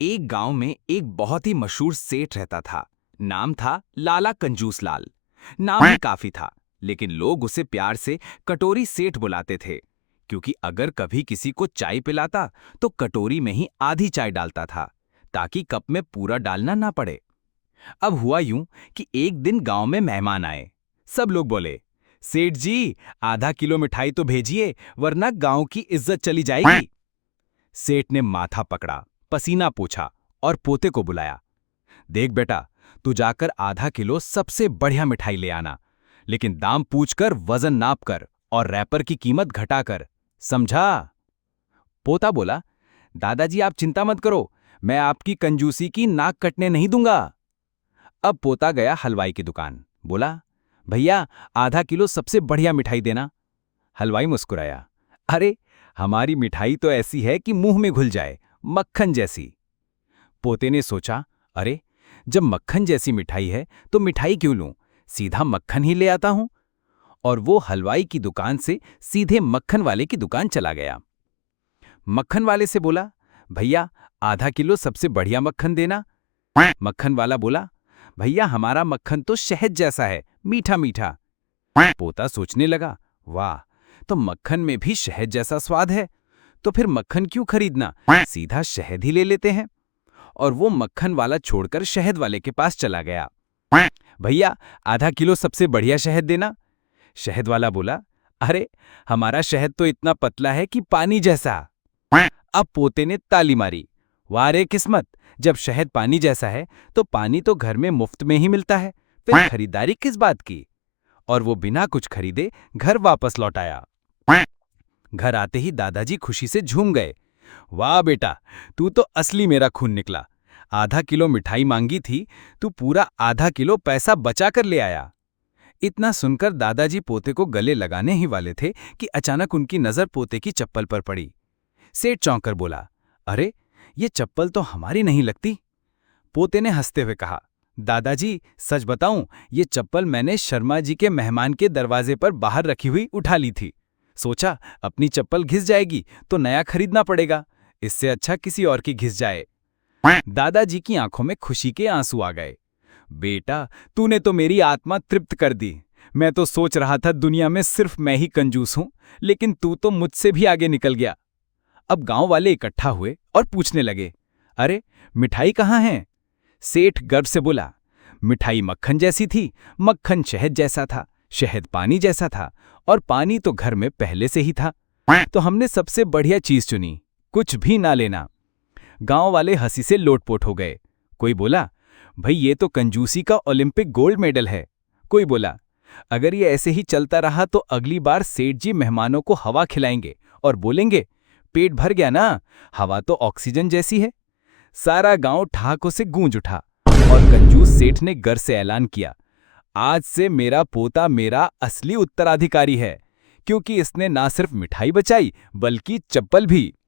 एक गांव में एक बहुत ही मशहूर सेठ रहता था। नाम था लाला कंजूस लाल। नाम ही काफी था, लेकिन लोग उसे प्यार से कटोरी सेठ बुलाते थे, क्योंकि अगर कभी किसी को चाय पिलाता तो कटोरी में ही आधी चाय डालता था, ताकि कप में पूरा डालना ना पड़े। अब हुआ यूं कि एक दिन गांव में मेहमान आए। सब लोग बोले, सेठ जी, आधा किलो मिठाई तो भेजिए, वरना गांव की इज्जत चली जाएगी। सेठ ने माथा पकड़ा, पसीना पोंछा और पोते को बुलाया। देख बेटा, तू जाकर आधा किलो सबसे बढ़िया मिठाई ले आना, लेकिन दाम पूछकर, वजन नाप कर और रैपर की कीमत घटाकर, समझा? पोता बोला, दादाजी आप चिंता मत करो, मैं आपकी कंजूसी की नाक कटने नहीं दूंगा। अब पोता गया हलवाई की दुकान, बोला, भैया आधा किलो सबसे बढ़िया मिठाई देना। हलवाई मुस्कुराया, अरे हमारी मिठाई तो ऐसी है कि मुंह में घुल जाए, मक्खन जैसी। पोते ने सोचा, अरे जब मक्खन जैसी मिठाई है तो मिठाई क्यों लूं, सीधा मक्खन ही ले आता हूं। और वो हलवाई की दुकान से सीधे मक्खन वाले की दुकान चला गया। मक्खन वाले से बोला, भैया आधा किलो सबसे बढ़िया मक्खन देना। मक्खन वाला बोला, भैया हमारा मक्खन तो शहद जैसा है, मीठा मीठा। पोता सोचने लगा, वाह, तो मक्खन में भी शहद जैसा स्वाद है, तो फिर मक्खन क्यों खरीदना, सीधा शहद ही ले लेते हैं। और वो मक्खन वाला छोड़कर शहद वाले के पास चला गया। भैया आधा किलो सबसे बढ़िया शहद देना। शहद वाला बोला, अरे हमारा शहद तो इतना पतला है कि पानी जैसा। अब पोते ने ताली मारी, वाह रे किस्मत, जब शहद पानी जैसा है तो पानी तो घर में मुफ्त में ही मिलता है, फिर खरीदारी किस बात की। और वो बिना कुछ खरीदे घर वापस लौट आया। घर आते ही दादाजी खुशी से झूम गए, वाह बेटा, तू तो असली मेरा खून निकला। आधा किलो मिठाई मांगी थी, तू पूरा आधा किलो पैसा बचा कर ले आया। इतना सुनकर दादाजी पोते को गले लगाने ही वाले थे कि अचानक उनकी नजर पोते की चप्पल पर पड़ी। सेठ चौंक कर बोला, अरे ये चप्पल तो हमारी नहीं लगती। पोते ने हंसते हुए कहा, दादाजी सच बताऊं, ये चप्पल मैंने शर्मा जी के मेहमान के दरवाजे पर बाहर रखी हुई उठा ली थी। सोचा अपनी चप्पल घिस जाएगी तो नया खरीदना पड़ेगा, इससे अच्छा किसी और की घिस जाए। दादाजी की आंखों में खुशी के आंसू आ गए। बेटा, तूने तो मेरी आत्मा तृप्त कर दी। मैं तो सोच रहा था दुनिया में सिर्फ मैं ही कंजूस हूं, लेकिन तू तो मुझसे भी आगे निकल गया। अब गांव वाले इकट्ठा हुए और पूछने लगे, अरे मिठाई कहाँ है? सेठ गर्व से बोला, मिठाई मक्खन जैसी थी, मक्खन शहद जैसा था, शहद पानी जैसा था, और पानी तो घर में पहले से ही था। तो हमने सबसे बढ़िया चीज चुनी, कुछ भी ना लेना। गांव वाले हंसी से लोटपोट हो गए। कोई बोला, भाई ये तो कंजूसी का ओलंपिक गोल्ड मेडल है। कोई बोला, अगर ये ऐसे ही चलता रहा तो अगली बार सेठ जी मेहमानों को हवा खिलाएंगे और बोलेंगे, पेट भर गया ना, हवा तो ऑक्सीजन जैसी है। सारा गांव ठहाकों से गूंज उठा और कंजूस सेठ ने घर से ऐलान किया, आज से मेरा पोता मेरा असली उत्तराधिकारी है, क्योंकि इसने ना सिर्फ मिठाई बचाई बल्कि चप्पल भी।